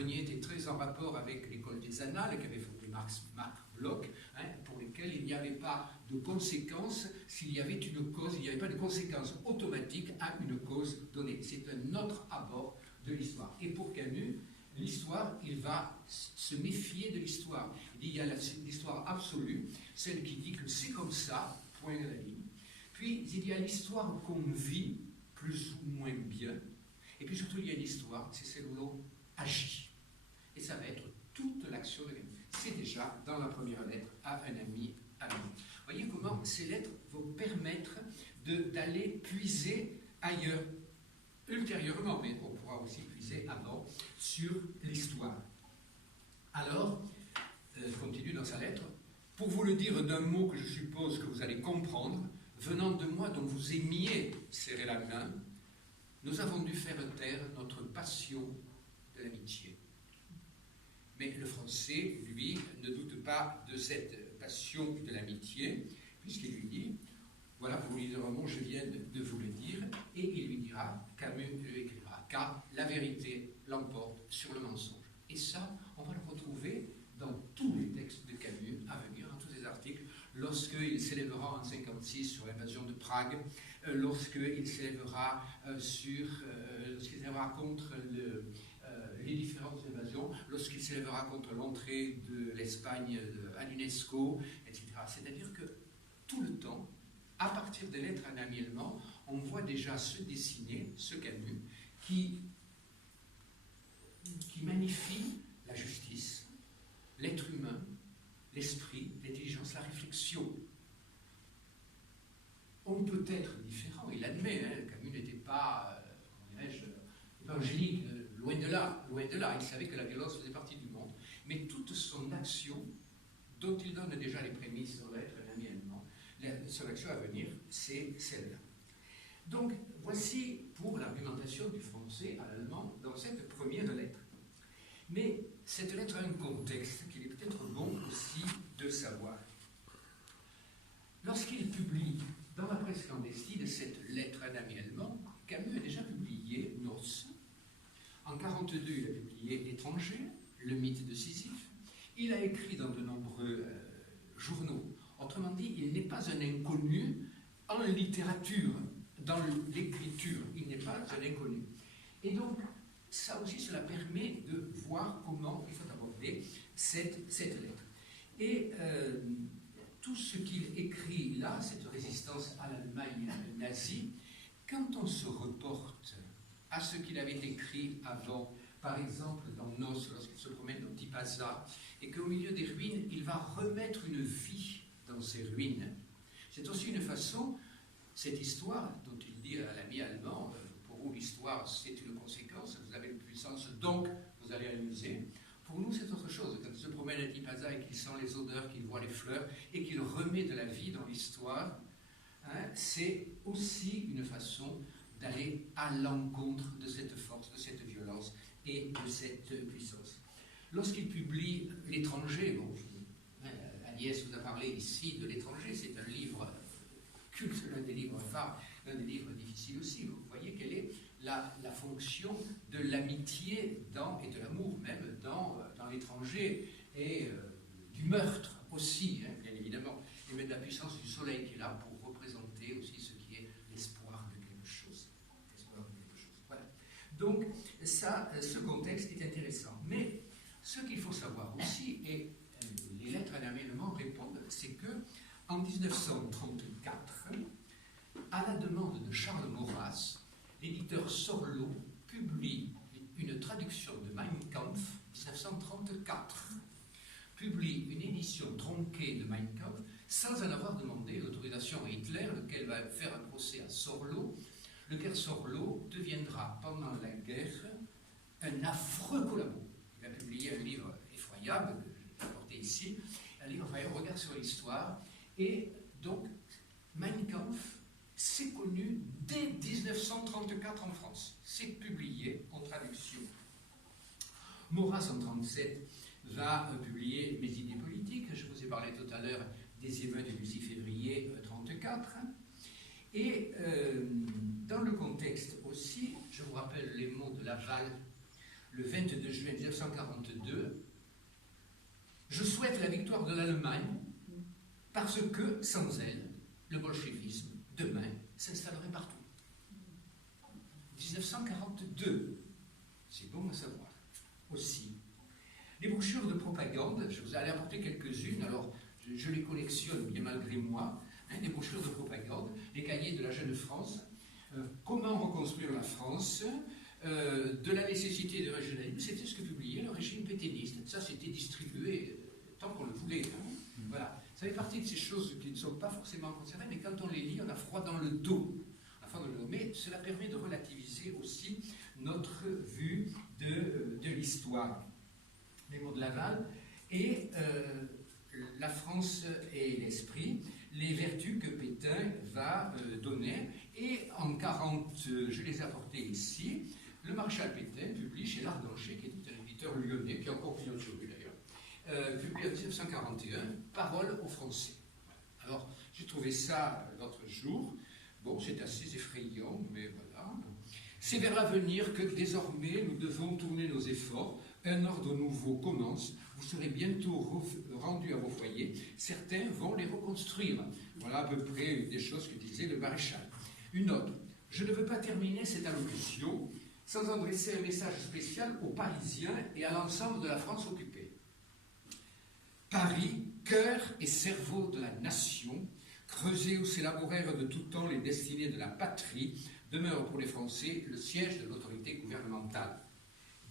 Grenier était très en rapport avec l'école des Annales qu'avait fondé Marc Bloch, hein, pour lesquelles il n'y avait pas de conséquences s'il y avait une cause, il n'y avait pas de conséquences automatiques à une cause donnée. C'est un autre abord de l'histoire. Et pour Camus, l'histoire, il va se méfier de l'histoire. Il dit il y a l'histoire absolue, celle qui dit que c'est comme ça, point à la ligne. Puis il y a l'histoire qu'on vit, plus ou moins bien. Et puis surtout, il y a l'histoire, c'est celle où l'on agit. Et ça va être toute l'action de Camus. C'est déjà dans la première lettre à un ami allemand. Voyez comment ces lettres vont permettre d'aller puiser ailleurs, ultérieurement, mais on pourra aussi puiser avant, sur l'histoire. Alors, continue dans sa lettre, pour vous le dire d'un mot que je suppose que vous allez comprendre, venant de moi dont vous aimiez serrer la main, nous avons dû faire taire notre passion de l'amitié. Mais le Français, lui, ne doute pas de cette passion de l'amitié, puisqu'il lui dit, voilà, pour lui dire un mot, je viens de vous le dire, et il lui dira, Camus lui écrira, car la vérité l'emporte sur le mensonge. Et ça, on va le retrouver dans tous les textes de Camus à venir, dans tous les articles, lorsqu'il s'élèvera en 1956 sur l'invasion de Prague, lorsqu'il s'élèvera contre les différentes invasions, lorsqu'il s'élèvera contre l'entrée de l'Espagne à l'UNESCO, etc. C'est-à-dire que tout le temps, à partir des lettres à un ami allemand, on voit déjà se dessiner ce Camus qui magnifie la justice, l'être humain, l'esprit, l'intelligence, la réflexion. On peut être différent, il admet, hein, Camus n'était pas, évangélique, loin de là, il savait que la violence faisait partie du monde, mais toute son action, dont il donne déjà les prémices dans l'être un ami allemand, son action à venir, c'est celle-là. Donc, voici pour l'argumentation du français à l'allemand dans cette première lettre. Mais cette lettre a un contexte qu'il est peut-être bon aussi de savoir. Lorsqu'il publie dans la presse clandestine cette lettre à un ami allemand, Camus a déjà publié Nos. En 1942, il a publié L'étranger, le mythe de Sisyphe. Il a écrit dans de nombreux journaux. Autrement dit, il n'est pas un inconnu en littérature, dans l'écriture. Il n'est pas un inconnu. Et donc, ça aussi, cela permet de voir comment il faut aborder cette lettre. Et tout ce qu'il écrit là, cette résistance à l'Allemagne nazie, quand on se reporte à ce qu'il avait écrit avant, par exemple dans Nos, lorsqu'il se promène dans Tipaza, et qu'au milieu des ruines, il va remettre une vie dans ces ruines. C'est aussi une façon, cette histoire dont il dit à l'ami allemand, pour vous l'histoire c'est une conséquence, vous avez une puissance, donc vous allez amuser. Pour nous c'est autre chose, quand il se promène à Tipaza et qu'il sent les odeurs, qu'il voit les fleurs, et qu'il remet de la vie dans l'histoire, hein, c'est aussi une façon d'aller à l'encontre de cette force, de cette violence et de cette puissance. Lorsqu'il publie L'étranger, bon, Agnès vous a parlé ici de L'étranger, c'est un livre culte, l'un des livres phares, l'un des livres difficiles aussi. Vous voyez quelle est la fonction de l'amitié et de l'amour même dans L'étranger, et du meurtre aussi, hein, bien évidemment, et même de la puissance du soleil qui est là pour représenter aussi ce qui est l'espoir de quelque chose. Voilà. Donc, ça, ce contexte est intéressant. Mais ce qu'il faut savoir aussi, et les lettres à l'ami allemand répondent, c'est que en 1934, à la demande de Charles Maurras, l'éditeur Sorlo publie une traduction de Mein Kampf 1934, publie une édition tronquée de Mein Kampf sans en avoir demandé l'autorisation à Hitler, lequel va faire un procès à Sorlo, lequel Sorlo deviendra pendant la guerre un affreux collabo. Il a publié un livre effroyable, que j'ai apporté ici, un livre effroyable, regard sur l'histoire, et donc Mein Kampf, c'est connu dès 1934 en France. C'est publié en traduction. Maurras, en 1937, va publier Mes idées politiques. Je vous ai parlé tout à l'heure des émeutes du 6 février 1934. Et dans le contexte aussi, je vous rappelle les mots de Laval le 22 juin 1942, je souhaite la victoire de l'Allemagne parce que, sans elle, le bolchevisme, demain, s'installerait partout. 1942, c'est bon à savoir. Aussi, les brochures de propagande, je vous allais apporter quelques-unes, alors je les collectionne bien malgré moi, des brochures de propagande, les cahiers de la Jeune France, comment reconstruire la France, de la nécessité de régionalisme, c'était ce que publiait le régime pétainiste. Ça, c'était distribué tant qu'on le voulait. Voilà. Ça fait partie de ces choses qui ne sont pas forcément concernées, mais quand on les lit, on a froid dans le dos. Mais cela permet de relativiser aussi notre vue de l'histoire. Les mots de Laval et la France et l'esprit, les vertus que Pétain va donner. Et en 40, je les ai apportées ici, le maréchal Pétain publie chez L'Ardancher, qui est un éditeur lyonnais, qui a encore pignon sur lui d'ailleurs, publié en 1941, Paroles aux Français. Alors, j'ai trouvé ça l'autre jour. Bon, c'est assez effrayant, mais voilà. C'est vers l'avenir que désormais nous devons tourner nos efforts. Un ordre nouveau commence. Vous serez bientôt rendus à vos foyers. Certains vont les reconstruire. Voilà à peu près des choses que disait le maréchal. Une note. Je ne veux pas terminer cette allocution sans adresser un message spécial aux Parisiens et à l'ensemble de la France occupée. Paris, cœur et cerveau de la nation, creusé où s'élaborèrent de tout temps les destinées de la patrie, demeure pour les Français le siège de l'autorité gouvernementale.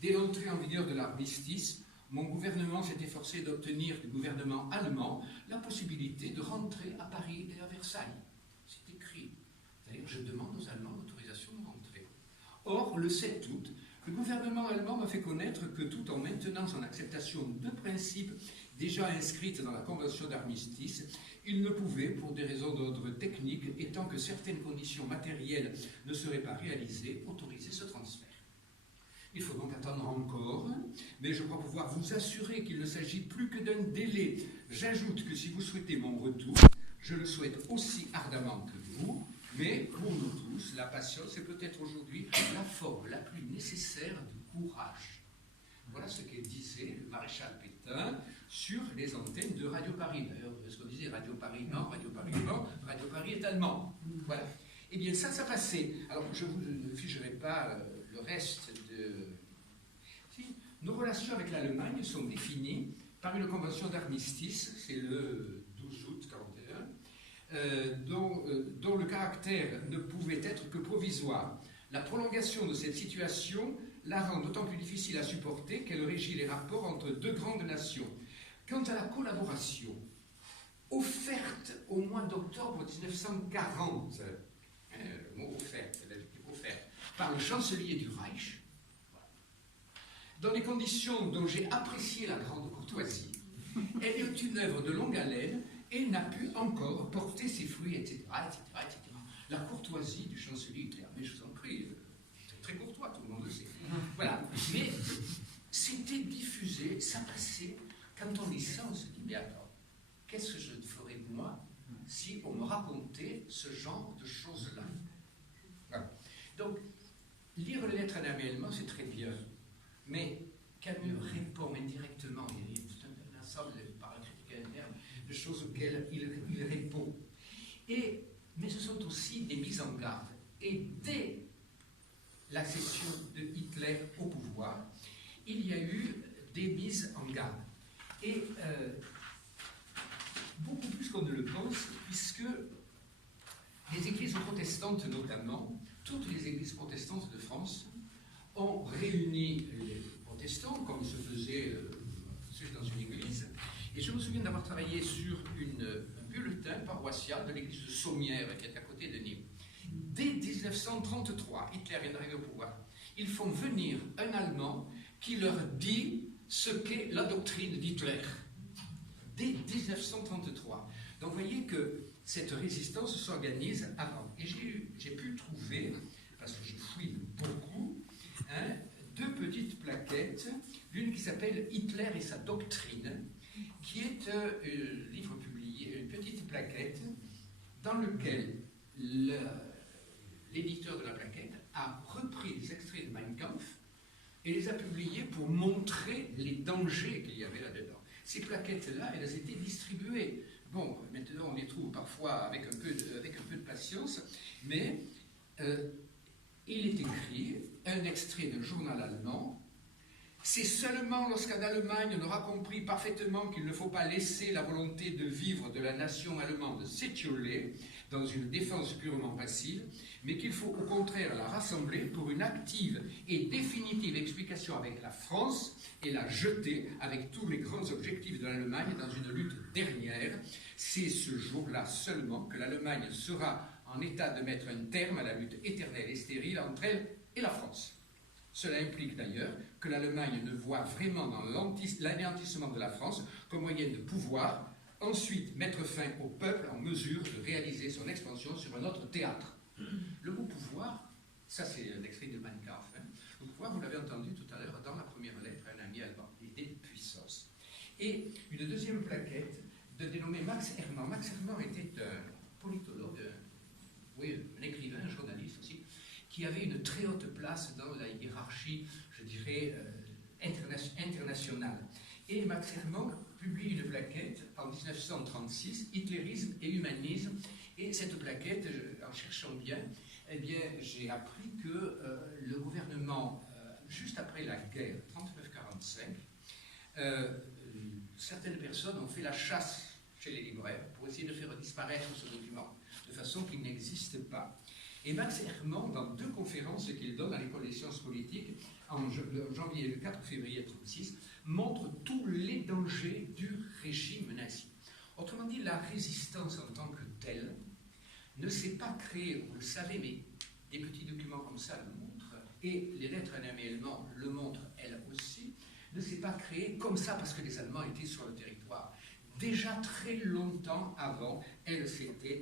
Dès l'entrée en vigueur de l'armistice, mon gouvernement s'est efforcé d'obtenir du gouvernement allemand la possibilité de rentrer à Paris et à Versailles. C'est écrit. C'est-à-dire, je demande aux Allemands l'autorisation de rentrer. Or, le 7 août, le gouvernement allemand m'a fait connaître que tout en maintenant son acceptation de principes déjà inscrites dans la convention d'armistice, il ne pouvait, pour des raisons d'ordre technique, et tant que certaines conditions matérielles ne seraient pas réalisées, autoriser ce transfert. Il faut donc attendre encore, mais je crois pouvoir vous assurer qu'il ne s'agit plus que d'un délai. J'ajoute que si vous souhaitez mon retour, je le souhaite aussi ardemment que vous, mais pour nous tous, la patience est peut-être aujourd'hui la forme la plus nécessaire du courage. Voilà ce que disait le maréchal Pétain sur les antennes de Radio Paris. D'ailleurs, ce qu'on disait, Radio Paris non, Radio Paris non, Radio Paris est allemand. Voilà. Eh bien, ça passait. Alors, je ne vous figerai pas le reste de... Si, nos relations avec l'Allemagne sont définies par une convention d'armistice, c'est le 12 août 1941, dont le caractère ne pouvait être que provisoire. La prolongation de cette situation la rend d'autant plus difficile à supporter qu'elle régit les rapports entre deux grandes nations. Quant à la collaboration offerte au mois d'octobre 1940, le mot offerte, par le chancelier du Reich, dans les conditions dont j'ai apprécié la grande courtoisie, elle est une œuvre de longue haleine et n'a pu encore porter ses fruits, etc., etc., etc. La courtoisie du chancelier Hitler, mais je vous en prie, très courtois, tout le monde le sait. Voilà, mais c'était diffusé, ça passait. Quand on lit ça, on se dit, mais attends, qu'est-ce que je ferais de moi si on me racontait ce genre de choses-là? Voilà. Donc, lire les lettres d'Anna Allemand, c'est très bien, mais Camus répond indirectement, il y a tout un ensemble par la critique interne de choses auxquelles il répond. Mais ce sont aussi des mises en garde. Et dès l'accession de Hitler au pouvoir, il y a eu des mises en garde. Et beaucoup plus qu'on ne le pense, puisque les églises protestantes notamment, toutes les églises protestantes de France, ont réuni les protestants, comme se faisait dans une église. Et je me souviens d'avoir travaillé sur un bulletin paroissial de l'église de Sommières, qui est à côté de Nîmes. Dès 1933, Hitler vient d'arriver au pouvoir. Ils font venir un Allemand qui leur dit ce qu'est la doctrine d'Hitler. Dès 1933. Donc vous voyez que cette résistance s'organise avant. Et j'ai pu trouver, parce que je fouille beaucoup, deux petites plaquettes, l'une qui s'appelle Hitler et sa doctrine, qui est un livre publié, une petite plaquette, dans lequel l'éditeur de la plaquette a repris des extraits de Mein Kampf et les a publiées pour montrer les dangers qu'il y avait là-dedans. Ces plaquettes-là, elles étaient distribuées. Bon, maintenant on les trouve parfois avec un peu de patience, mais il est écrit un extrait d'un journal allemand. C'est seulement lorsqu'en Allemagne on aura compris parfaitement qu'il ne faut pas laisser la volonté de vivre de la nation allemande s'étioler dans une défense purement passive, mais qu'il faut au contraire la rassembler pour une active et définitive explication avec la France et la jeter avec tous les grands objectifs de l'Allemagne dans une lutte dernière. C'est ce jour-là seulement que l'Allemagne sera en état de mettre un terme à la lutte éternelle et stérile entre elle et la France. Cela implique d'ailleurs que l'Allemagne ne voit vraiment dans l'anéantissement de la France comme moyen de pouvoir ensuite mettre fin au peuple en mesure de réaliser son expansion sur un autre théâtre. Le mot pouvoir, ça c'est un extrait de Mein Kampf, hein. Le pouvoir, vous l'avez entendu tout à l'heure dans la première lettre à un ami allemand, l'idée de puissance. Et une deuxième plaquette dénommée Max Hermann. Max Hermann était un politologue, un écrivain, un journaliste aussi, qui avait une très haute place dans la hiérarchie, je dirais, internationale. Et Max Hermann publie une plaquette en 1936, Hitlérisme et humanisme. Et cette plaquette, en cherchant bien, eh bien, j'ai appris que le gouvernement, juste après la guerre, 39-45, certaines personnes ont fait la chasse chez les libraires pour essayer de faire disparaître ce document, de façon qu'il n'existe pas. Et Max Hermann, dans 2 conférences qu'il donne à l'École des sciences politiques, en janvier et le 4 février 1936, montre tous les dangers du régime nazi. Autrement dit, la résistance en tant que telle ne s'est pas créée, vous le savez, mais des petits documents comme ça le montrent, et les lettres en allemand le montrent elles aussi, ne s'est pas créée comme ça parce que les Allemands étaient sur le territoire. Déjà très longtemps avant, elle s'était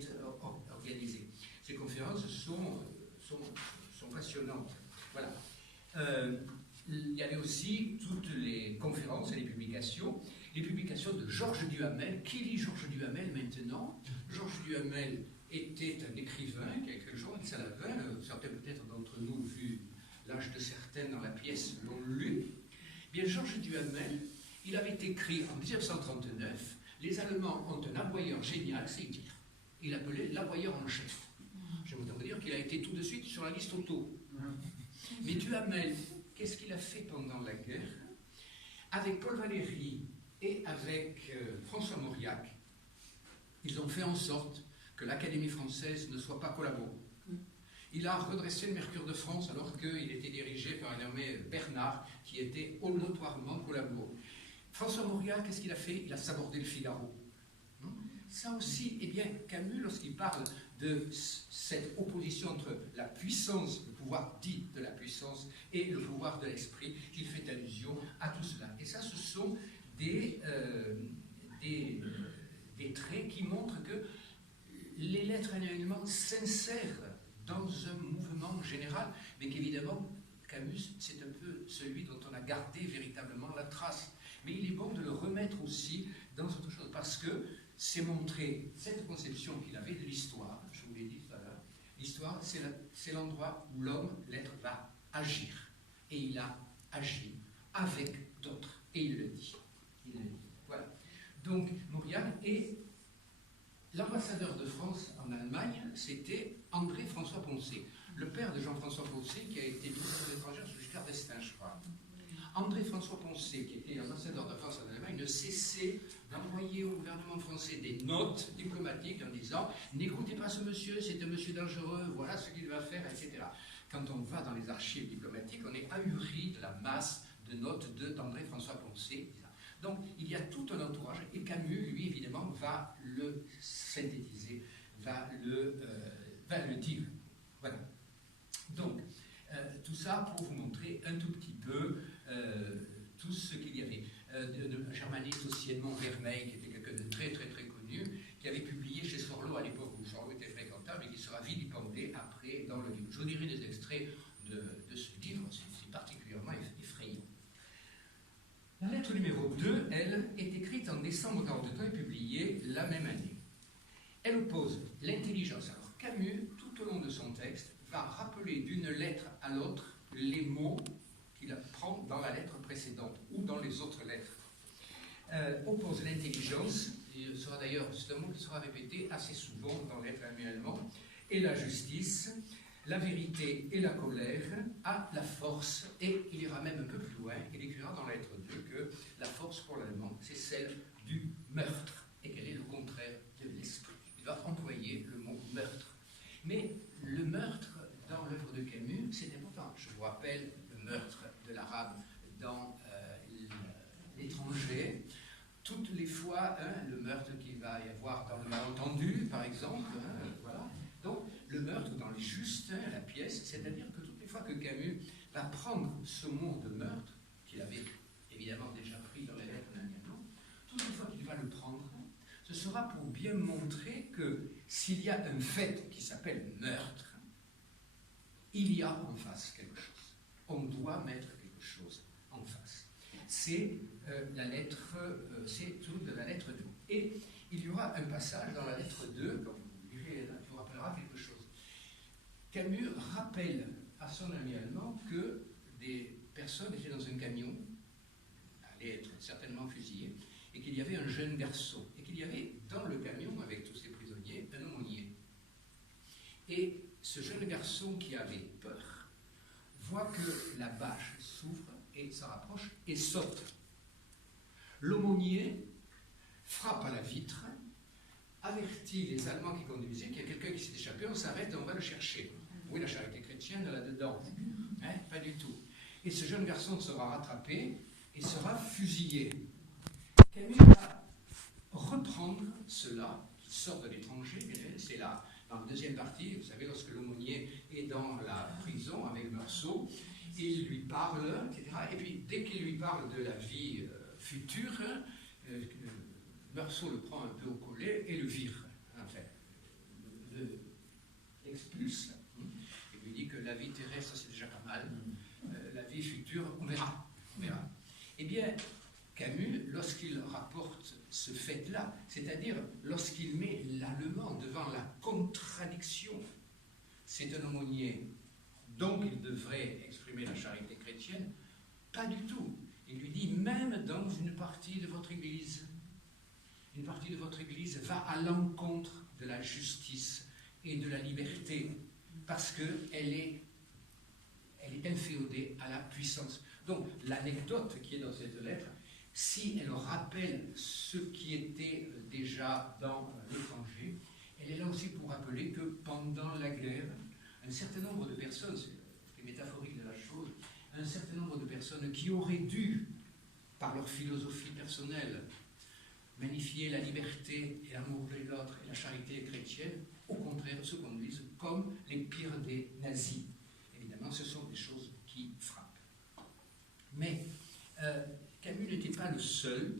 organisée. Ces conférences sont passionnantes. Voilà. Il y avait aussi toutes les conférences et les publications de Georges Duhamel. Qui lit Georges Duhamel maintenant? Georges Duhamel était un écrivain qui a écrit le journal de Salavin. Certains peut-être d'entre nous, vu l'âge de certains dans la pièce, l'ont lu. Bien, Georges Duhamel, il avait écrit en 1939 « Les Allemands ont un aboyeur génial, c'est Hitler ». Il appelait l'aboyeur en chef. Je vais vous dire qu'il a été tout de suite sur la liste auto. Mais Duhamel, qu'est-ce qu'il a fait pendant la guerre? Avec Paul Valéry et avec François Mauriac, ils ont fait en sorte que l'Académie française ne soit pas collabo. Il a redressé le Mercure de France alors qu'il était dirigé par un nommé Bernard qui était notoirement collabo. François Mauriac, qu'est-ce qu'il a fait? Il a sabordé le Figaro. Ça aussi, eh bien, Camus, lorsqu'il parle de cette opposition entre la puissance, le pouvoir dit de la puissance, et le pouvoir de l'esprit, il fait allusion à tout cela. Et ça, ce sont des traits qui montrent que les lettres annuellement s'insèrent dans un mouvement général, mais qu'évidemment, Camus, c'est un peu celui dont on a gardé véritablement la trace. Mais il est bon de le remettre aussi dans autre chose, parce que c'est montrer cette conception qu'il avait de l'histoire. Je vous l'ai dit tout à l'heure. L'histoire, c'est l'endroit où l'homme, l'être, va agir. Et il a agi avec d'autres. Et il le dit. Voilà. Donc, Mauriac et l'ambassadeur de France en Allemagne, c'était André-François Poncet, le père de Jean-François Poncet, qui a été ministre des Étrangères sous Giscard d'Estaing, je crois. André-François Poncet, qui était ambassadeur de France en Allemagne, ne cessait d'envoyer au gouvernement français des notes diplomatiques en disant « N'écoutez pas ce monsieur, c'est un monsieur dangereux, voilà ce qu'il va faire, etc. » Quand on va dans les archives diplomatiques, on est ahuri de la masse de notes d'André-François Poncet. Donc, il y a tout un entourage, et Camus, lui, évidemment, va le synthétiser, va le dire. Voilà. Donc, tout ça pour vous montrer un tout petit peu tout ce qu'il y avait. Un germaniste aussi, Edmond Vermeil, qui était quelqu'un de très, très, très connu, qui avait publié chez Sorlo à l'époque où Sorlo était fréquentable et qui sera vilipendé après dans le livre. Je vous dirai des extraits de ce livre, c'est particulièrement effrayant. La lettre numéro 2, elle, est écrite en décembre 1942 et publiée la même année. Elle oppose l'intelligence. Alors Camus, tout au long de son texte, va rappeler d'une lettre à l'autre les mots qu'il prend dans la lettre précédente ou dans les autres lettres. Oppose l'intelligence, il sera d'ailleurs, c'est un mot qui sera répété assez souvent dans l'être annuellement, et la justice, la vérité et la colère à la force, et il ira même un peu plus loin, il écrira dans la lettre 2 que la force pour l'allemand, c'est celle du meurtre, et quel est le contraire de l'esprit. Il va employer le mot meurtre. Mais le meurtre, dans l'œuvre de Camus, c'est important. Je vous rappelle le meurtre de l'arabe dans l'étranger. Toutes les fois, le meurtre qu'il va y avoir dans le malentendu, par exemple, voilà. Donc, le meurtre dans les justes, la pièce, c'est-à-dire que toutes les fois que Camus va prendre ce mot de meurtre, qu'il avait évidemment déjà pris dans les lettres d'Agnan, toutes les fois qu'il va le prendre, ce sera pour bien montrer que s'il y a un fait qui s'appelle meurtre, il y a en face quelque chose. On doit mettre quelque chose en face. C'est la lettre, c'est tout de la lettre 2. Et il y aura un passage dans la lettre 2, comme vous direz là, qui vous rappellera quelque chose. Camus rappelle à son ami allemand que des personnes étaient dans un camion, allaient être certainement fusillées, et qu'il y avait un jeune garçon, et qu'il y avait dans le camion, avec tous ces prisonniers, un aumônier. Et ce jeune garçon qui avait peur voit que la bâche s'ouvre et se rapproche et saute. L'aumônier frappe à la vitre, avertit les Allemands qui conduisaient qu'il y a quelqu'un qui s'est échappé, on s'arrête et on va le chercher. Oui, la charité chrétienne là-dedans. Pas du tout. Et ce jeune garçon sera rattrapé et sera fusillé. Camus va reprendre cela, qui sort de l'étranger, c'est là, dans la deuxième partie, vous savez, lorsque l'aumônier est dans la prison avec Meursault, il lui parle, etc. Et puis, dès qu'il lui parle de la vie future, Meursault le prend un peu au collet et le vire, enfin, l'expulse, et lui dit que la vie terrestre, c'est déjà pas mal, la vie future, on verra, on verra. Eh bien, Camus, lorsqu'il rapporte ce fait-là, c'est-à-dire lorsqu'il met l'allemand devant la contradiction, c'est un aumônier, donc il devrait exprimer la charité chrétienne, pas du tout. Il lui dit, même dans une partie de votre Église va à l'encontre de la justice et de la liberté, parce qu'elle est inféodée à la puissance. Donc, l'anecdote qui est dans cette lettre, si elle rappelle ce qui était déjà dans l'étranger, elle est là aussi pour rappeler que pendant la guerre, un certain nombre de personnes, c'est métaphorique de la chose, un certain nombre de personnes qui auraient dû, par leur philosophie personnelle, magnifier la liberté et l'amour de l'autre et la charité chrétienne, au contraire se conduisent comme les pires des nazis. Évidemment, ce sont des choses qui frappent. Mais Camus n'était pas le seul.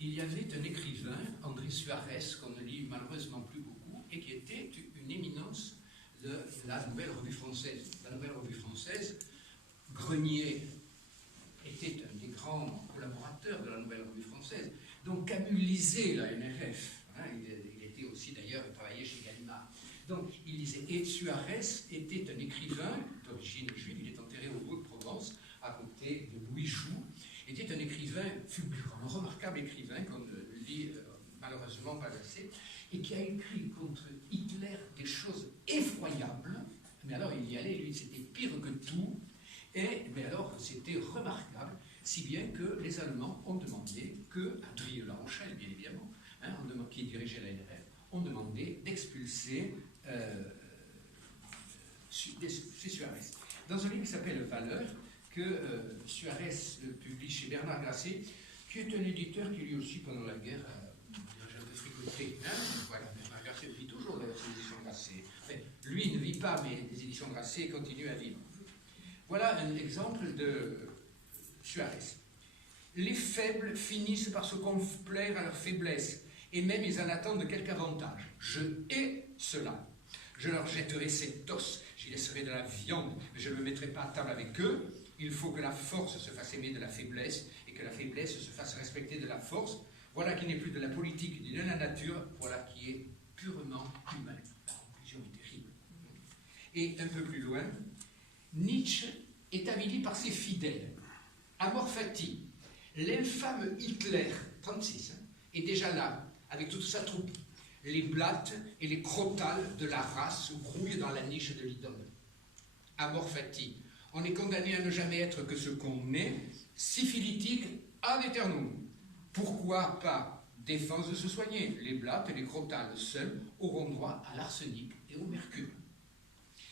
Il y avait un écrivain, André Suarez, qu'on ne lit malheureusement plus beaucoup, et qui était une éminence de la Nouvelle Revue Française. La Nouvelle Revue Française, Grenier était un des grands collaborateurs de la Nouvelle Revue Française. Donc Camus lisait la NRF. Il était aussi d'ailleurs, il travaillait chez Gallimard. Donc il lisait. Et Suarez était un écrivain d'origine juive, il est enterré au Bourg de Provence, à côté de Louis Joux, était un écrivain fulgurant, un remarquable écrivain qu'on ne lit malheureusement pas assez, et qui a écrit contre Hitler des choses effroyables. Mais alors il y allait, lui, c'était pire que tout, mais alors c'était remarquable, si bien que les Allemands ont demandé que, à Drieux-La Rochelle, bien évidemment, qui dirigeait la NRF, ont demandé d'expulser Suarez. Dans un livre qui s'appelle Valeurs, que Suarez publie chez Bernard Grasset, qui est un éditeur qui lui aussi, pendant la guerre, j'ai un peu fricoté. Voilà, Bernard Grasset vit toujours d'ailleurs ses éditions Grasset. Enfin, lui ne vit pas, mais les éditions Grasset continuent à vivre. Voilà un exemple de Suarez. Les faibles finissent par se complaire à leur faiblesse, et même ils en attendent quelque avantage. Je hais cela. Je leur jetterai cet os, j'y laisserai de la viande, mais je ne me mettrai pas à table avec eux. Il faut que la force se fasse aimer de la faiblesse, et que la faiblesse se fasse respecter de la force. Voilà qui n'est plus de la politique ni de la nature, voilà qui est purement humain. La conclusion est terrible. Et un peu plus loin, Nietzsche est avili par ses fidèles. Amor fati, l'infâme Hitler, 36, est déjà là, avec toute sa troupe. Les blattes et les crotales de la race grouillent dans la niche de l'idole. Amor fati, on est condamné à ne jamais être que ce qu'on est, syphilitique ad aeternum. Pourquoi pas défense de se soigner? Les blattes et les crotales seuls auront droit à l'arsenic et au mercure.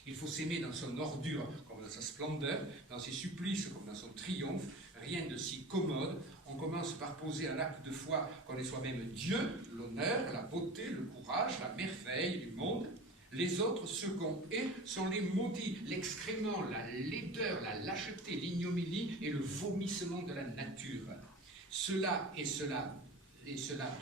Il faut s'aimer dans son ordure comme dans sa splendeur, dans ses supplices comme dans son triomphe, rien de si commode. On commence par poser un acte de foi qu'on est soi-même Dieu, l'honneur, la beauté, le courage, la merveille du monde. Les autres, ce qu'on est, sont les maudits, l'excrément, la laideur, la lâcheté, l'ignominie et le vomissement de la nature. Cela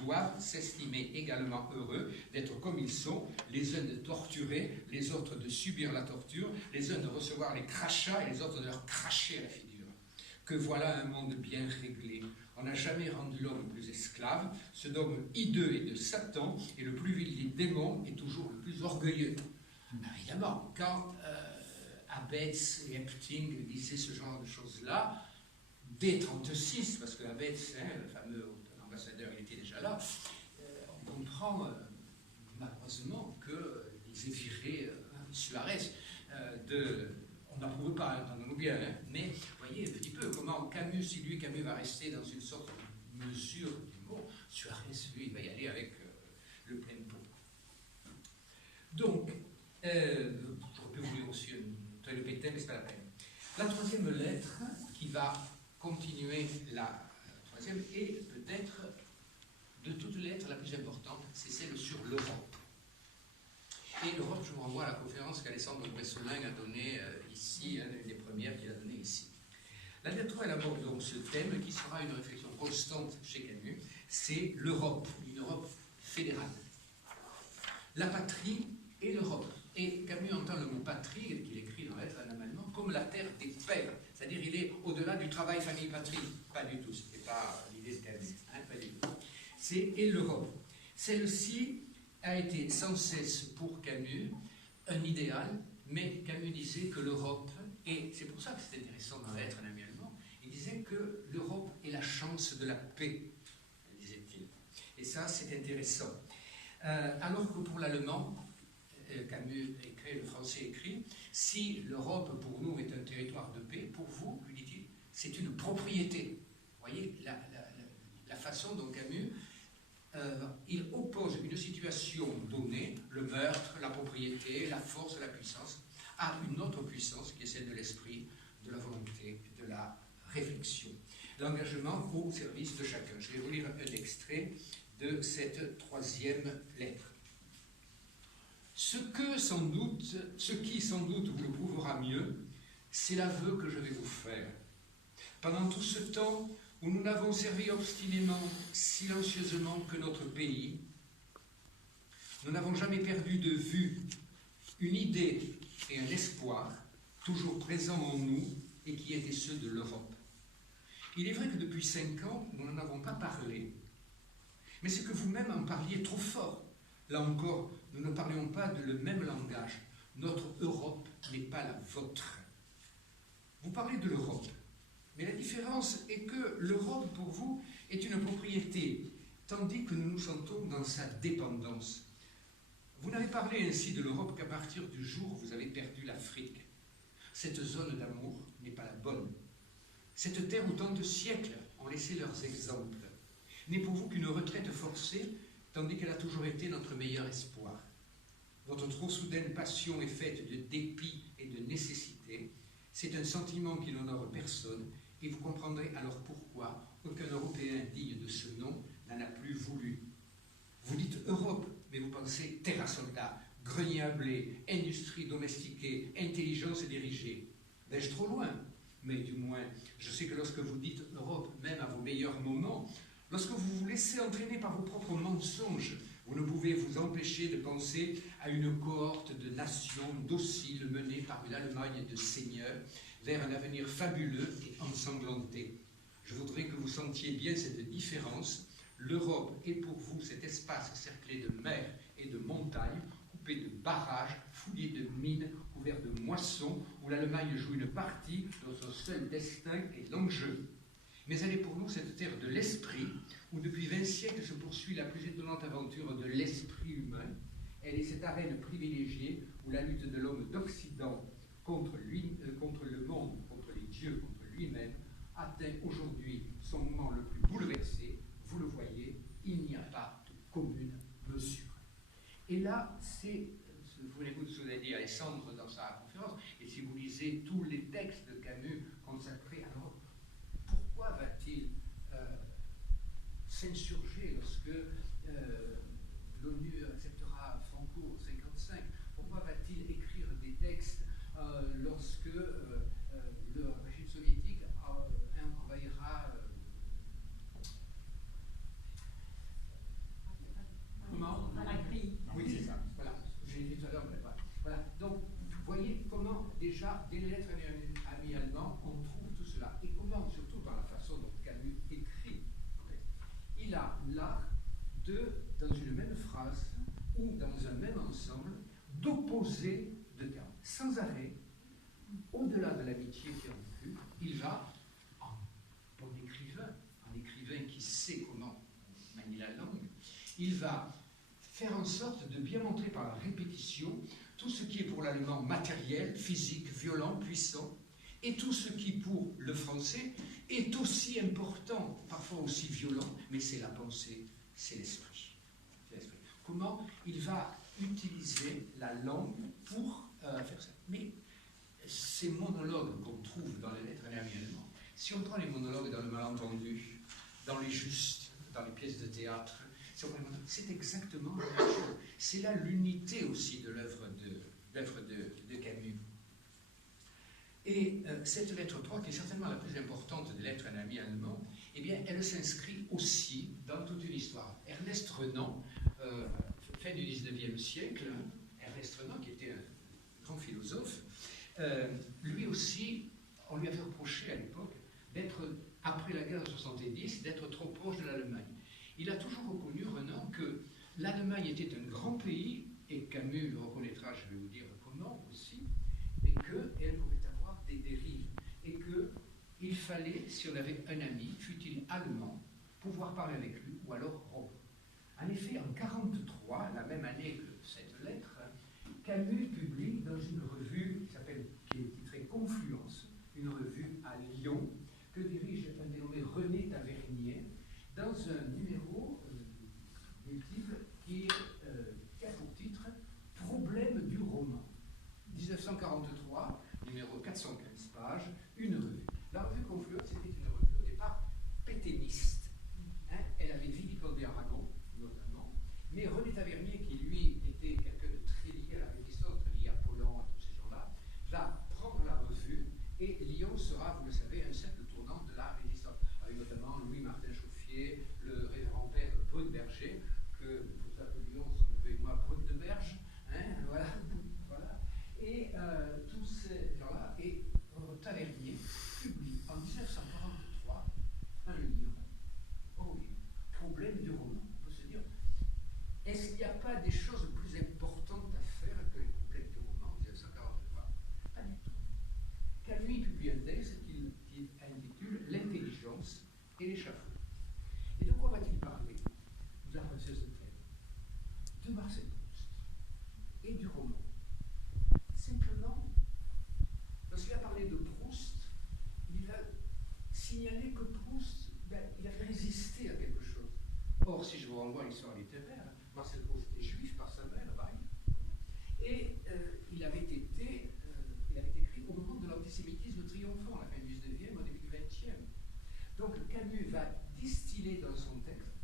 doivent s'estimer également heureux d'être comme ils sont, les uns de torturer, les autres de subir la torture, les uns de recevoir les crachats et les autres de leur cracher à la figure. Que voilà un monde bien réglé. On n'a jamais rendu l'homme plus esclave, ce dogme hideux est de Satan, et le plus vil des démons est toujours le plus orgueilleux. Évidemment, quand Abetz et Epting disaient ce genre de choses-là, dès 1936, parce que Abetz, le fameux ambassadeur, il était déjà là, on comprend malheureusement qu'ils aient viré Suarez on n'approuve pas, on en oublie, mais voyez un petit peu comment Camus, si lui, Camus va rester dans une sorte de mesure du mot, Suarez, lui, il va y aller avec le plein pot. Donc, j'aurais pu vous lire aussi un le pétain, mais c'est pas la peine. La troisième lettre, qui va continuer la troisième, est peut-être, de toutes les lettres, la plus importante, c'est celle sur l'Europe. Et l'Europe, je vous renvoie à la conférence qu'Alessandro Bressolin a donnée ici, une des premières qu'il a donnée ici. La lettre 3, elle aborde donc ce thème qui sera une réflexion constante chez Camus, c'est l'Europe, une Europe fédérale. La patrie et l'Europe. Et Camus entend le mot patrie, qu'il écrit dans la lettre en allemand, comme la terre des pères. C'est-à-dire il est au-delà du travail famille-patrie. Pas du tout, ce n'est pas l'idée de Camus. Pas du tout. C'est et l'Europe. Celle-ci a été sans cesse pour Camus un idéal, mais Camus disait que l'Europe, et c'est pour ça que c'est intéressant dans la lettre en allemand, il disait que l'Europe est la chance de la paix, disait-il. Et ça, c'est intéressant. Alors que pour l'allemand, Camus écrit, le français écrit, si l'Europe pour nous est un territoire de paix, pour vous, lui dit-il, c'est une propriété. Vous voyez la façon dont Camus il oppose une situation donnée, le meurtre, la propriété, la force, la puissance, à une autre puissance qui est celle de l'esprit, de la volonté, de la réflexion. L'engagement au service de chacun. Je vais vous lire un extrait de cette troisième lettre. Ce qui sans doute vous le prouvera mieux, c'est l'aveu que je vais vous faire. Pendant tout ce temps où nous n'avons servi obstinément, silencieusement que notre pays, nous n'avons jamais perdu de vue une idée et un espoir toujours présents en nous et qui étaient ceux de l'Europe. Il est vrai que depuis 5 ans, nous n'en avons pas parlé, mais c'est que vous-même en parliez trop fort. Là encore, nous ne parlions pas le même langage. Notre Europe n'est pas la vôtre. Vous parlez de l'Europe. Mais la différence est que l'Europe, pour vous, est une propriété, tandis que nous nous sentons dans sa dépendance. Vous n'avez parlé ainsi de l'Europe qu'à partir du jour où vous avez perdu l'Afrique. Cette zone d'amour n'est pas la bonne. Cette terre où tant de siècles ont laissé leurs exemples n'est pour vous qu'une retraite forcée, tandis qu'elle a toujours été notre meilleur espoir. Votre trop soudaine passion est faite de dépit et de nécessité. C'est un sentiment qui n'honore personne, et vous comprendrez alors pourquoi aucun Européen digne de ce nom n'en a plus voulu. Vous dites Europe, mais vous pensez terre à soldats, grenier à blé, industrie domestiquée, intelligence dirigée. Vais-je trop loin? Mais du moins, je sais que lorsque vous dites Europe, même à vos meilleurs moments, lorsque vous vous laissez entraîner par vos propres mensonges, vous ne pouvez vous empêcher de penser à une cohorte de nations dociles menées par une Allemagne de seigneurs vers un avenir fabuleux et ensanglanté. Je voudrais que vous sentiez bien cette différence. L'Europe est pour vous cet espace cerclé de mers et de montagnes, coupé coupés de barrages, fouillés de mines, couverts de moissons, où l'Allemagne joue une partie dont son seul destin est l'enjeu. Mais elle est pour nous cette terre de l'esprit, où depuis 20 siècles se poursuit la plus étonnante aventure de l'esprit humain. Elle est cette arène privilégiée où la lutte de l'homme d'Occident contre le monde, contre les dieux, contre lui-même, atteint aujourd'hui son moment le plus bouleversé. Vous le voyez, il n'y a pas de commune mesure. Et là, c'est, souvenez-vous de ce qu'a dit Alessandre dans sa conférence, et si vous lisez tous les textes de Camus consacrés, alors pourquoi va-t-il s'insurger lorsque l'ONU acceptera Franco en 1955? Pourquoi va-t-il écrire des textes lorsque le régime soviétique envahira comment? Oui, c'est ça. Voilà. J'ai dit tout à l'heure, mais voilà. Donc, vous voyez comment, déjà, dès les lettres amis allemands, on trouve tout cela. Et comment, surtout par la façon dont Camus écrit. Il a l'art de, dans une même phrase ou dans un même ensemble, d'opposer deux termes. Sans arrêt, au-delà de l'amitié qui en fut, il va, en écrivain qui sait comment manier la langue, il va faire en sorte de bien montrer par la répétition tout ce qui est pour l'allemand matériel, physique, violent, puissant, et tout ce qui pour le français est aussi important, parfois aussi violent, mais c'est la pensée, c'est l'esprit. Comment il va utiliser la langue pour faire ça. Mais ces monologues qu'on trouve dans les lettres amis allemands, si on prend les monologues dans le malentendu, dans les justes, dans les pièces de théâtre, c'est exactement la même chose. C'est là l'unité aussi de l'œuvre de Camus. Et cette lettre 3, qui est certainement la plus importante des lettres d'un ami allemand, eh bien, elle s'inscrit aussi dans toute une histoire. Ernest Renan, fin du XIXe siècle, Ernest Renan, qui était un grand philosophe, lui aussi, on lui avait reproché à l'époque d'être, après la guerre de 70, d'être trop proche de l'Allemagne. Il a toujours reconnu, Renan, que l'Allemagne était un grand pays, et Camus le reconnaîtra, je vais vous dire comment aussi, mais qu'elle pouvait avoir des dérives, et qu'il fallait, si on avait un ami, fût-il allemand, pouvoir parler avec lui, ou alors romain. En effet, en 1943, la même année que cette lettre, Camus publie dans une revue qui est titrée Confluence, une revue à Lyon, que dirige un dénommé René Tavernier, dans un numéro multiple qui a pour titre Problème du roman. 1943, numéro 415 pages, une revue. La revue Confluence était une revue au départ pétainiste. Elle avait vilipendé Aragon, notamment, mais René Tavernier, qui lui était quelqu'un de très lié à la Résistance, lié à Pollan, à tous ces gens-là, va prendre la revue, et Lyon sera, vous le savez, un cercle tournant de la Résistance, avec notamment Louis-Martin Chauffier, le révérend père Brunberger, que nous appelions, son neveu et moi, Brut de Berge, voilà. Et tous ces gens-là, et Tavernier publie en 1943 un livre, Problème du roman. On peut se dire, est-ce qu'il n'y a pas des choses plus importantes à faire que les problèmes du roman en 1943? Pas du tout. Camus publie un texte qu'il intitule L'intelligence et l'échafaud. Et de quoi va-t-il parler? De la princesse de Clèves, de Marcel Proust et du roman. Simplement, lorsqu'il a parlé de Proust, il va signaler que Proust, il avait résisté à quelque chose. Or, si je vous renvoie à l'histoire littéraire, Marcel Proust était juif par sa mère, et il avait écrit au moment de l'antisémitisme triomphant, à la fin du 19e, au début du 20e. Donc Camus va distiller dans son texte.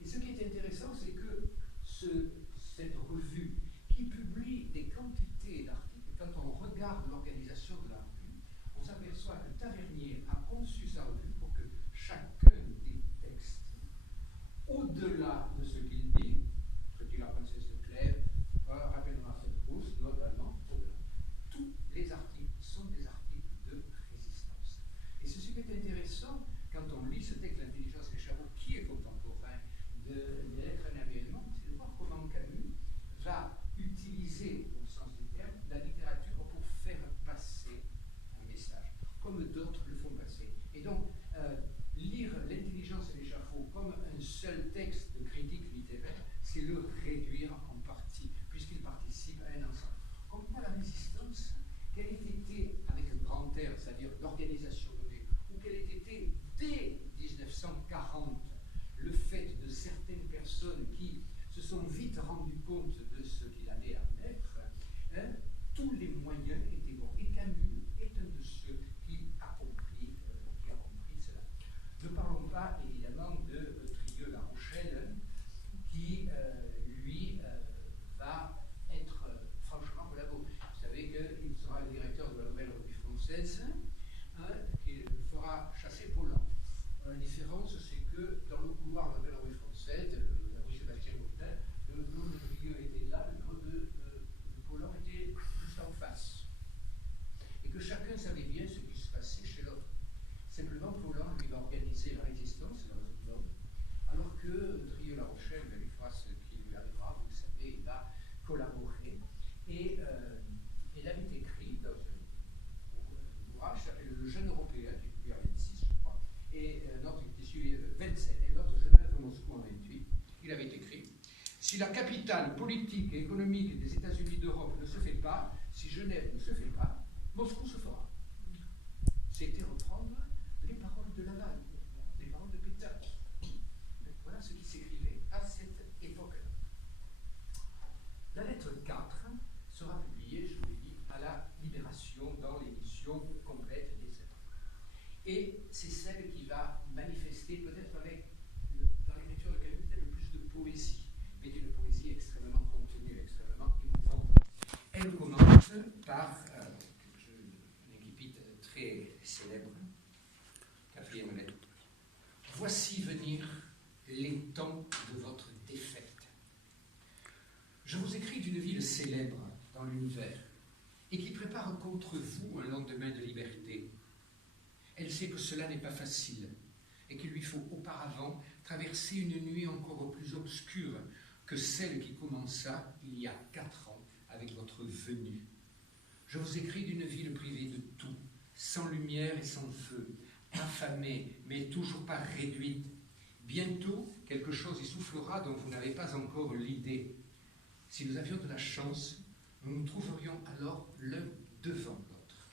Et ce qui est intéressant, c'est que cette revue, qui publie des quantités d'articles, quand on regarde l'organisation de la revue, on s'aperçoit que Tavernier a conçu sa revue pour que chacun des textes, au-delà de ce qu'il dit, la princesse de Clèves, rappelle Marcel Proust, notamment, au-delà, tous les articles sont des articles de résistance. Et ce qui est intéressant, quand on lit ce texte, L'intelligence et l'échafaud, qui est contemporain des lettres amis allemands, c'est de voir comment Camus va utiliser d'autres le font passer. Et donc, lire L'intelligence et l'échafaud comme un seul texte de critique littéraire, c'est le réduire en partie, puisqu'il participe à un ensemble. Comme pour la résistance, quelle ait été, avec un grand R, c'est-à-dire l'organisation donnée, ou quelle ait été dès 1940 le fait de certaines personnes qui se sont vite rendues compte de ce qu'il allait admettre, tous les moyens étaient bons. Et Camus est un de ceux qui a compris cela. Ne parlons pas évidemment de Trieux-La Rochelle, qui lui va être franchement collabo. Vous savez qu'il sera le directeur de la Nouvelle Revue Française, qui fera chasser Paulhan. La différence, c'est que dans le couloir de la Nouvelle Revue Française, la rue Sébastien Moutin, le bureau de Trieux était là, le bureau de Paulhan était juste en face. Et que chacun savait bien ce qui se passait chez l'autre. Simplement, Paulhan lui va organiser la résistance, alors que Trieux-La Rochelle lui fera ce qui lui arrivera, vous le savez, il va collaborer. Et il avait écrit dans un ouvrage qui s'appelle Le Jeune Européen, qui est publié en 26, je crois, et notre qui est issu 27, et notre Genève de Moscou en 28. Il avait écrit: si la capitale politique et économique des États-Unis d'Europe ne se fait pas, si Genève ne se fait pas, Moscou se fera. C'était reprendre les paroles de Laval, les paroles de Pétain. Voilà ce qui s'écrivait à cette époque-là. La lettre 4 sera publiée, je vous l'ai dit, à la Libération dans l'édition complète des Œuvres. Et c'est celle qui va manifester, peut-être avec, dans l'écriture de Camus, peut-être le plus de poésie, mais d'une poésie extrêmement contenue, extrêmement émouvante. Elle commence par un incipit très célèbre, quatrième lettre. Voici venir les temps de votre défaite. Je vous écris d'une ville célèbre dans l'univers et qui prépare contre vous un lendemain de liberté. Elle sait que cela n'est pas facile et qu'il lui faut auparavant traverser une nuit encore plus obscure que celle qui commença il y a 4 ans avec votre venue. Je vous écris d'une ville privée de tout, sans lumière et sans feu, affamée, mais toujours pas réduite. Bientôt, quelque chose y soufflera dont vous n'avez pas encore l'idée. Si nous avions de la chance, nous nous trouverions alors l'un devant l'autre.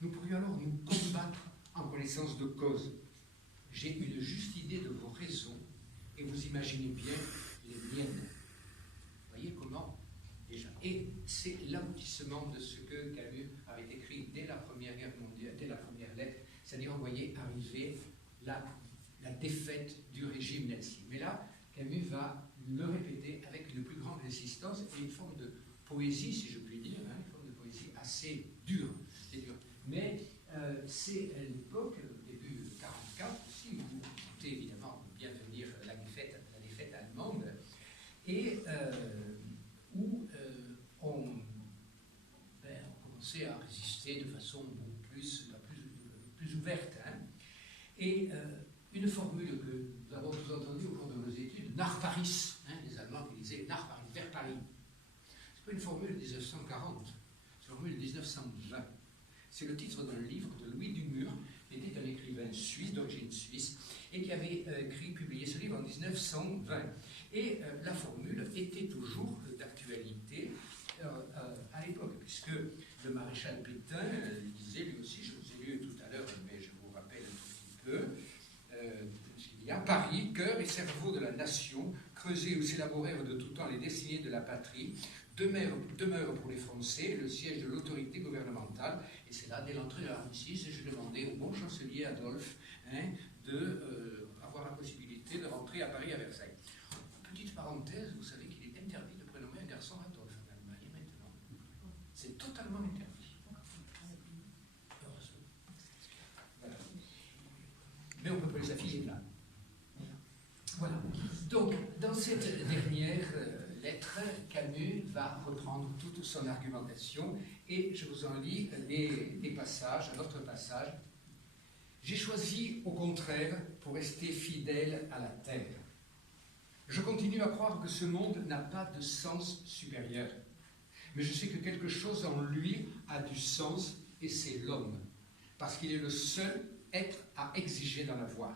Nous pourrions alors nous combattre en connaissance de cause. J'ai une juste idée de vos raisons, et vous imaginez bien les miennes. Vous voyez comment déjà. Et c'est l'aboutissement de ce que Camus avait écrit dès la Première Guerre mondiale, dès la première lettre, c'est-à-dire on voyait arriver la défaite du régime nazi. Mais là, Camus va le répéter avec une plus grande résistance et une forme de poésie, si je puis dire, une forme de poésie assez dure. C'est dur. Mais c'est à l'époque, au début de 1944 aussi, où vous comptez évidemment bien venir la défaite allemande, et où on commençait à résister de façon beaucoup plus ouverte. Et une formule que nous avons tous entendue au cours de nos études, nach Paris, les Allemands qui disaient nach Paris, vers Paris. Ce n'est pas une formule de 1940, c'est une formule de 1920. C'est le titre d'un livre de Louis Dumur, qui était un écrivain suisse, d'origine suisse, et qui avait publié ce livre en 1920. Et la formule était toujours d'actualité à l'époque, puisque le maréchal Pétain disait lui aussi, je vous ai lu tout à l'heure, mais je vous rappelle un tout petit peu, il y a Paris, cœur et cerveau de la nation, creusés où s'élaborèrent de tout temps les destinées de la patrie, demeure pour les Français le siège de l'autorité gouvernementale. Et c'est là, dès l'entrée de l'armistice, j'ai demandé au bon chancelier Adolphe d'avoir la possibilité de rentrer à Paris, à Versailles. Petite parenthèse, vous savez qu'il est interdit de prénommer un garçon Adolphe en Allemagne maintenant. C'est totalement interdit. Voilà. Mais on peut pas les afficher là. Voilà. Donc, dans cette dernière lettre, Camus va reprendre toute son argumentation et je vous en lis des passages, un autre passage. J'ai choisi, au contraire, pour rester fidèle à la terre. Je continue à croire que ce monde n'a pas de sens supérieur, mais je sais que quelque chose en lui a du sens et c'est l'homme. parce qu'il est le seul être à exiger d'en avoir.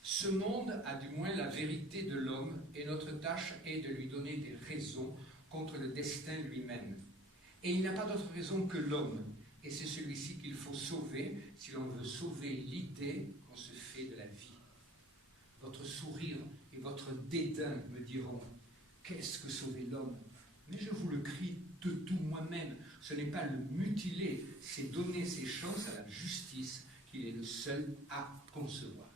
Ce monde a du moins la vérité de l'homme, et notre tâche est de lui donner des raisons contre le destin lui-même. Et il n'a pas d'autre raison que l'homme, et c'est celui-ci qu'il faut sauver si l'on veut sauver l'idée qu'on se fait de la vie. Votre sourire et votre dédain me diront « Qu'est-ce que sauver l'homme ?» Mais je vous le crie de tout moi-même, ce n'est pas le mutiler, c'est donner ses chances à la justice qu'il est le seul à concevoir.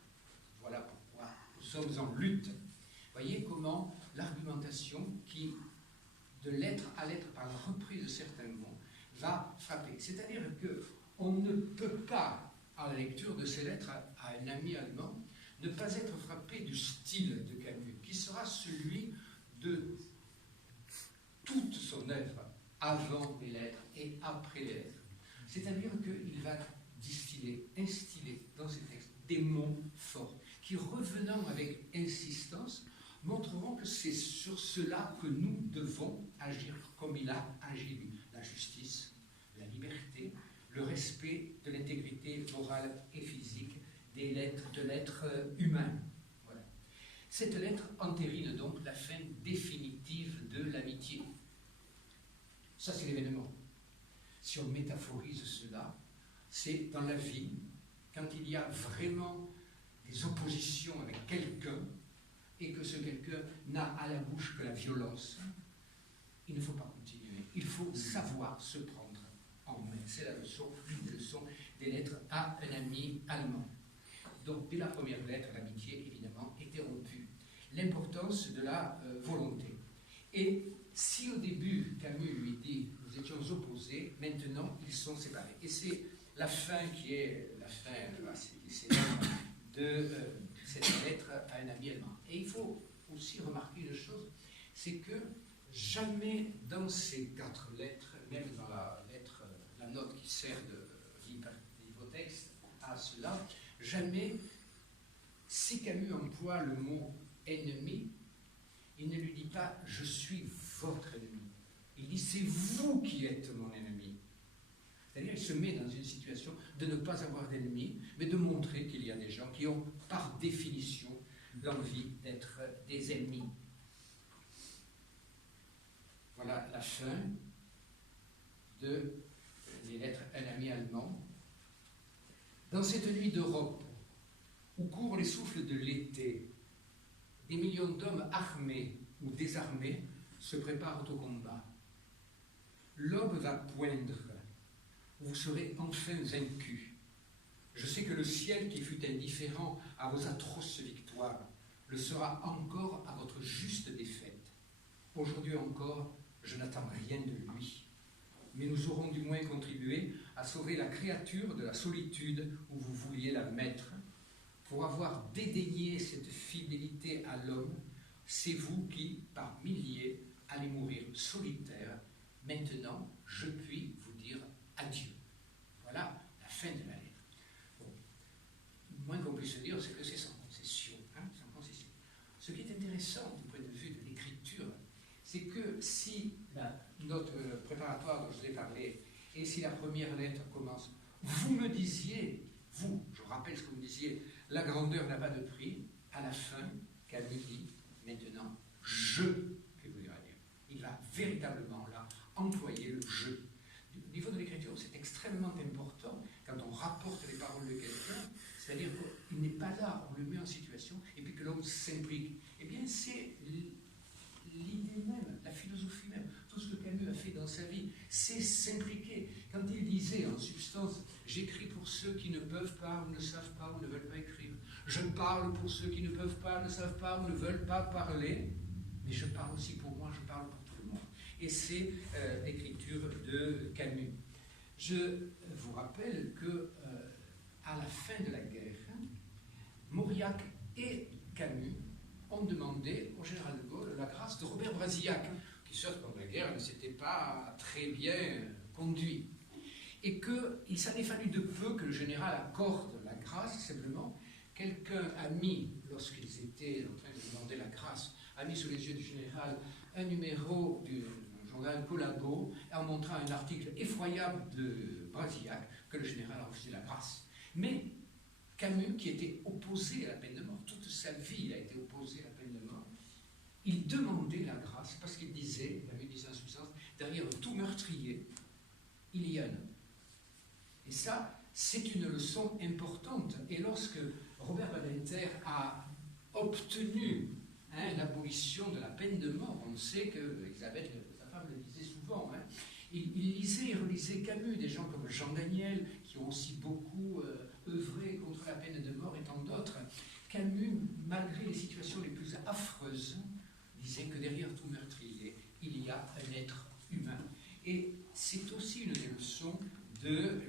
Voilà pourquoi nous sommes en lutte. Voyez comment l'argumentation qui, de lettre à lettre, par la reprise de certains mots, va frapper. C'est-à-dire qu'on ne peut pas, à la lecture de ces lettres à un ami allemand, ne pas être frappé du style de Camus, qui sera celui de toute son œuvre, avant les lettres et après les lettres. C'est-à-dire qu'il va distiller, instiller dans ses textes des mots forts, qui, revenant avec insistance, montreront que c'est sur cela que nous devons agir comme il a agi lui. La justice, la liberté, le respect de l'intégrité morale et physique de l'être humain. Voilà. Cette lettre entérine donc la fin définitive de l'amitié. Ça, c'est l'événement. Si on métaphorise cela, c'est dans la vie, quand il y a vraiment des oppositions avec quelqu'un, et que ce quelqu'un n'a à la bouche que la violence, il ne faut pas continuer. Il faut savoir se prendre en main. C'est la leçon, une des leçons des lettres à un ami allemand. Donc, dès la première lettre, l'amitié, évidemment, était rompue. L'importance de la volonté. Et si au début, Camus lui dit « nous étions opposés », maintenant, ils sont séparés. Et c'est la fin qui est la fin de cette lettre à un ami allemand. Et il faut aussi remarquer une chose, c'est que jamais dans ces 4 lettres, même dans la note qui sert de l'hypothèse à cela, jamais, si Camus emploie le mot « ennemi », il ne lui dit pas « je suis votre ennemi ». Il dit « c'est vous qui êtes mon ennemi ». C'est-à-dire qu'il se met dans une situation de ne pas avoir d'ennemis, mais de montrer qu'il y a des gens qui ont, par définition, l'envie d'être des ennemis. Voilà la fin de les lettres à un ami allemand. Dans cette nuit d'Europe, où courent les souffles de l'été, des millions d'hommes armés ou désarmés se préparent au combat. L'aube va poindre, vous serez enfin vaincus. Je sais que le ciel qui fut indifférent à vos atroces victoires le sera encore à votre juste défaite. Aujourd'hui encore, je n'attends rien de lui. Mais nous aurons du moins contribué à sauver la créature de la solitude où vous vouliez la mettre. Pour avoir dédaigné cette fidélité à l'homme, c'est vous qui, par milliers, allez mourir solitaire. Maintenant, je puis vous dire adieu. Voilà la fin de la lettre. Bon. Le moins qu'on puisse dire, c'est que c'est sans concession. Sans concession. Ce qui est intéressant du point de vue de l'écriture, c'est que si la note préparatoire dont je vous ai parlé, et si la première lettre commence, vous me disiez, vous, je rappelle ce que vous me disiez, la grandeur n'a pas de prix, à la fin, Camus dit, maintenant, je vais vous dire adieu. Il va véritablement là employer le je. Au niveau de l'écriture, c'est extrêmement important quand on rapporte les paroles de quelqu'un, c'est-à-dire qu'il n'est pas là, on le met en situation, et puis que l'homme s'implique. Eh bien, c'est l'idée même, la philosophie même, tout ce que Camus a fait dans sa vie, c'est s'impliquer. Quand il disait, en substance, j'écris pour ceux qui ne peuvent pas, ou ne savent pas, ou ne veulent pas écrire. Je parle pour ceux qui ne peuvent pas, ne savent pas, ou ne veulent pas parler, mais je parle aussi pour moi, je parle pour tout le monde. Et c'est l'écriture de Camus. Je vous rappelle que à la fin de la guerre, Mauriac et Camus ont demandé au général de Gaulle la grâce de Robert Brasillac, qui certes pendant la guerre ne s'était pas très bien conduit. Et qu'il s'en est fallu de peu que le général accorde la grâce, simplement. Quelqu'un a mis, lorsqu'ils étaient en train de demander la grâce, a mis sous les yeux du général un numéro du journal Collabo, en montrant un article effroyable de Brasillac, que le général a refusé la grâce. Mais Camus, qui était opposé à la peine de mort, toute sa vie il a été opposé à la peine de mort, il demandait la grâce parce qu'il disait, il avait dit en substance, derrière tout meurtrier, il y a un homme. Et ça, c'est une leçon importante. Et lorsque Robert Badinter a obtenu l'abolition de la peine de mort, on sait que Elisabeth, sa femme, le disait souvent, il lisait et relisait Camus, des gens comme Jean Daniel, qui ont aussi beaucoup œuvré contre la peine de mort et tant d'autres. Camus, malgré les situations les plus affreuses, disait que derrière tout meurtrier, il y a un être humain. Et c'est aussi une des leçons de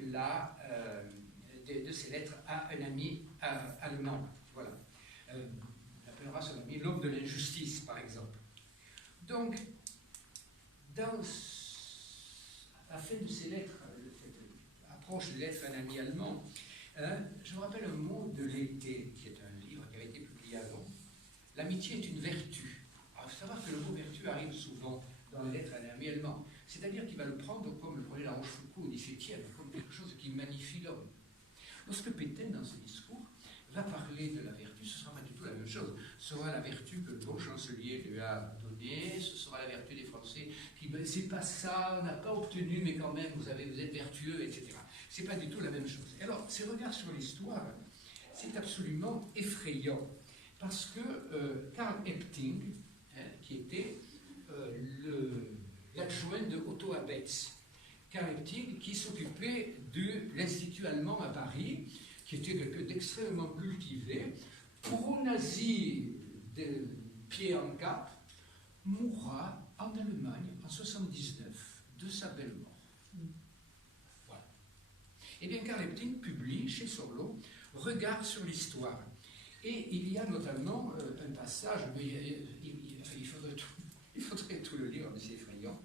ces lettres à un ami allemand. Voilà. On appellera son ami l'homme de l'injustice, par exemple. Donc, dans la fin de ces lettres, cette approche de lettres à un ami allemand, je me rappelle un mot de L'été, qui est un livre qui avait été publié avant. L'amitié est une vertu. Alors, il faut savoir que le mot vertu arrive souvent dans les lettres à un ami allemand. C'est-à-dire qu'il va le prendre comme le prenait la Rochefoucauld au XVIIe, comme quelque chose qui magnifie l'homme. Lorsque Pétain, dans ce discours, va parler de la vertu, ce ne sera pas du tout la même chose. Ce sera la vertu que le bon chancelier lui a donnée, ce sera la vertu des Français qui, ben, c'est pas ça, on n'a pas obtenu, mais quand même, vous êtes vertueux, etc. C'est pas du tout la même chose. Alors, ces regards sur l'histoire, c'est absolument effrayant, parce que Karl Epting, qui était l'adjoint de Otto Abetz, Karl Epting, qui s'occupait de l'Institut allemand à Paris, qui était quelqu'un d'extrêmement cultivé, pro-nazi de pied en cap, mourra en Allemagne en 1979 de sa belle mort. Voilà. Et bien Karl Epting publie chez Sorlo Regard sur l'histoire. Et il y a notamment un passage, mais il faudrait tout le lire, mais c'est effrayant.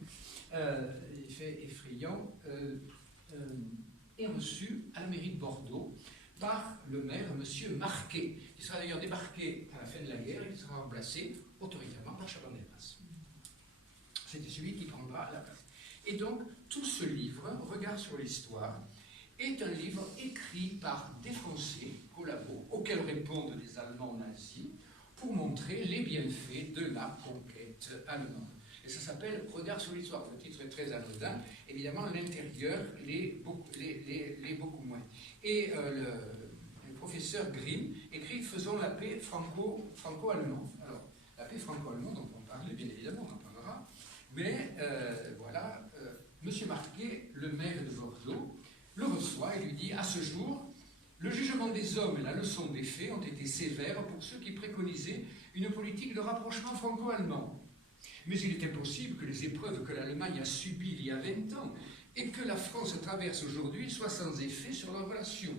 Il fait effrayant, est reçu à la mairie de Bordeaux par le maire, M. Marquet, qui sera d'ailleurs débarqué à la fin de la guerre et qui sera remplacé autoritairement par Chaban-Delmas. C'était celui qui prendra la place. Et donc, tout ce livre, Regard sur l'histoire, est un livre écrit par des Français collabos, auxquels répondent des Allemands nazis, pour montrer les bienfaits de la conquête allemande. Et ça s'appelle Regard sur l'histoire. Le titre est très anodin. Évidemment, l'intérieur l'est beaucoup moins. Et le professeur Grimm écrit Faisons la paix franco-allemande. Alors, la paix franco-allemande, on peut en parler, bien évidemment, on en parlera. Mais voilà, M. Marquet, le maire de Bordeaux, le reçoit et lui dit à ce jour, le jugement des hommes et la leçon des faits ont été sévères pour ceux qui préconisaient une politique de rapprochement franco-allemand. Mais il est impossible que les épreuves que l'Allemagne a subies il y a 20 ans et que la France traverse aujourd'hui soient sans effet sur leurs relations.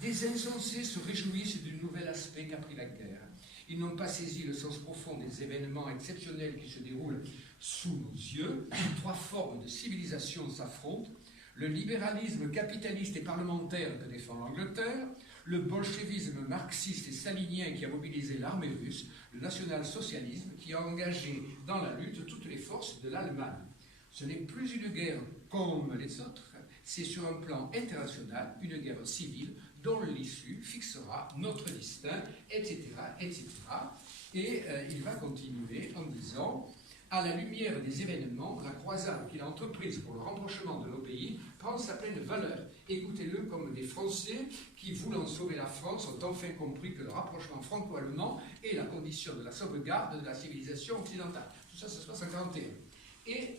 Des insensés se réjouissent du nouvel aspect qu'a pris la guerre. Ils n'ont pas saisi le sens profond des événements exceptionnels qui se déroulent sous nos yeux. Trois formes de civilisation s'affrontent. Le libéralisme capitaliste et parlementaire que défend l'Angleterre, le bolchevisme marxiste et stalinien qui a mobilisé l'armée russe, le national-socialisme qui a engagé dans la lutte toutes les forces de l'Allemagne. Ce n'est plus une guerre comme les autres, c'est sur un plan international une guerre civile dont l'issue fixera notre destin, etc., etc. Et il va continuer en disant « À la lumière des événements, la croisade qu'il a entreprise pour le rapprochement de nos pays prend sa pleine valeur. Écoutez-le comme des Français qui, voulant sauver la France, ont enfin compris que le rapprochement franco-allemand est la condition de la sauvegarde de la civilisation occidentale. » Tout ça, c'est 1941. Et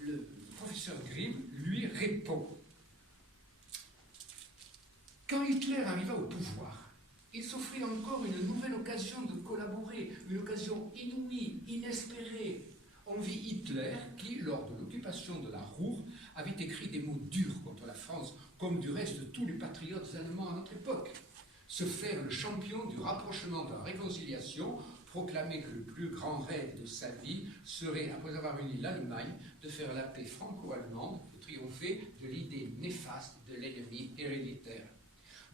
le professeur Grimm lui répond. Quand Hitler arriva au pouvoir, il s'offrit encore une nouvelle occasion de collaborer, une occasion inouïe, inespérée. On vit Hitler qui, lors de l'occupation de la Ruhr, avait écrit des mots durs contre la France, comme du reste tous les patriotes allemands à notre époque. Se faire le champion du rapprochement, de la réconciliation, proclamer que le plus grand rêve de sa vie serait, après avoir uni l'Allemagne, de faire la paix franco-allemande, de triompher de l'idée néfaste de l'ennemi héréditaire.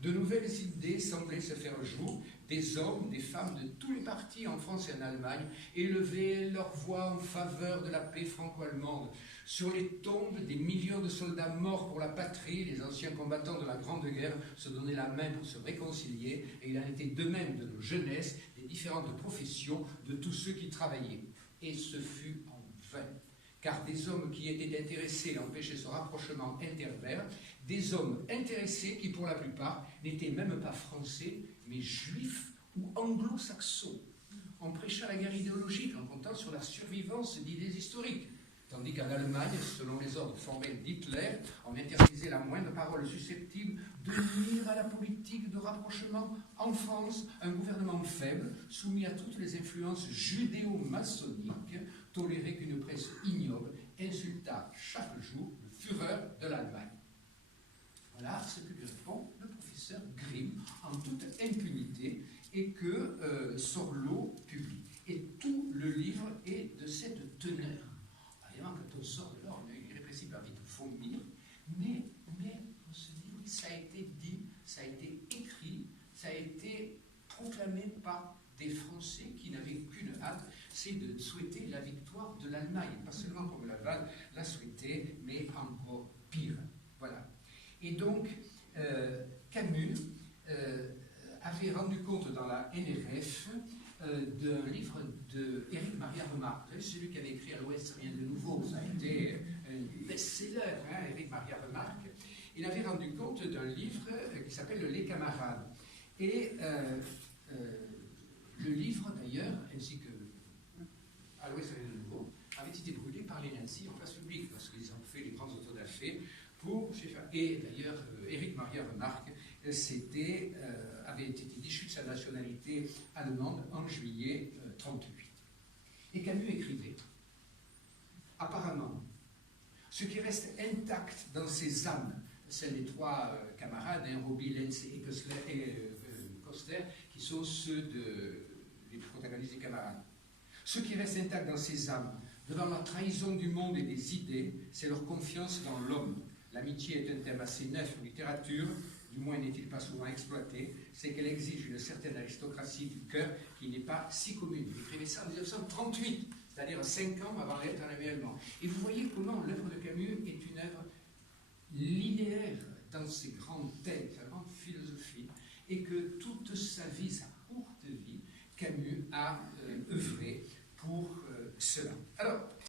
De nouvelles idées semblaient se faire jour. Des hommes, des femmes de tous les partis en France et en Allemagne élevaient leur voix en faveur de la paix franco-allemande. Sur les tombes des millions de soldats morts pour la patrie, les anciens combattants de la Grande Guerre se donnaient la main pour se réconcilier, et il en était de même de nos jeunesses, des différentes professions, de tous ceux qui travaillaient. Et ce fut en vain, car des hommes qui étaient intéressés empêchaient ce rapprochement intervers, des hommes intéressés qui, pour la plupart, n'étaient même pas français, mais juifs ou anglo-saxons. On prêcha la guerre idéologique en comptant sur la survivance d'idées historiques, tandis qu'en Allemagne, selon les ordres formels d'Hitler, on interdisait la moindre parole susceptible de nuire à la politique de rapprochement. En France, un gouvernement faible, soumis à toutes les influences judéo-maçonniques, toléré qu'une presse ignoble, insulta chaque jour le Führer de l'Allemagne. Voilà ce que lui répond le professeur Grimm en toute impunité et que Sorlo publie. Et tout le livre est de cette teneur. Évidemment, quand on sort de là, on est irrépressible, envie de vomir, mais on se dit, oui, ça a été dit, ça a été écrit, ça a été proclamé par des Français qui n'avaient qu'une hâte, c'est de souhaiter la victoire de l'Allemagne, pas seulement comme Laval l'a souhaité, mais encore pire. Voilà. Et donc, Camus avait rendu compte dans la NRF d'un livre d'Éric Maria Remarque. Celui qui avait écrit À l'Ouest, rien de nouveau. Ça a été un best-seller, Éric Maria Remarque. Il avait rendu compte d'un livre qui s'appelle Les Camarades. Et le livre, d'ailleurs, ainsi que À l'Ouest, rien de nouveau, avait été brûlé par les nazis en place publique, parce qu'ils ont fait les grands autodafés pour... Et d'ailleurs, Éric Maria Remarque avait été déchu de sa nationalité allemande en juillet 1938. Et Camus écrivait, apparemment, ce qui reste intact dans ces âmes, celles des trois camarades, Roby, Lenz et Koster, qui sont ceux des protagonistes des camarades. Ce qui reste intact dans ces âmes, devant la trahison du monde et des idées, c'est leur confiance dans l'homme. L'amitié est un thème assez neuf en littérature, du moins n'est-il pas souvent exploité, c'est qu'elle exige une certaine aristocratie du cœur qui n'est pas si commune. Il écrivait ça en 1938, c'est-à-dire 5 ans avant l'être annuellement. Et vous voyez comment l'œuvre de Camus est une œuvre linéaire dans ses grands thèmes, sa grande philosophie, et que toute sa vie, sa courte vie, Camus a œuvré pour cela.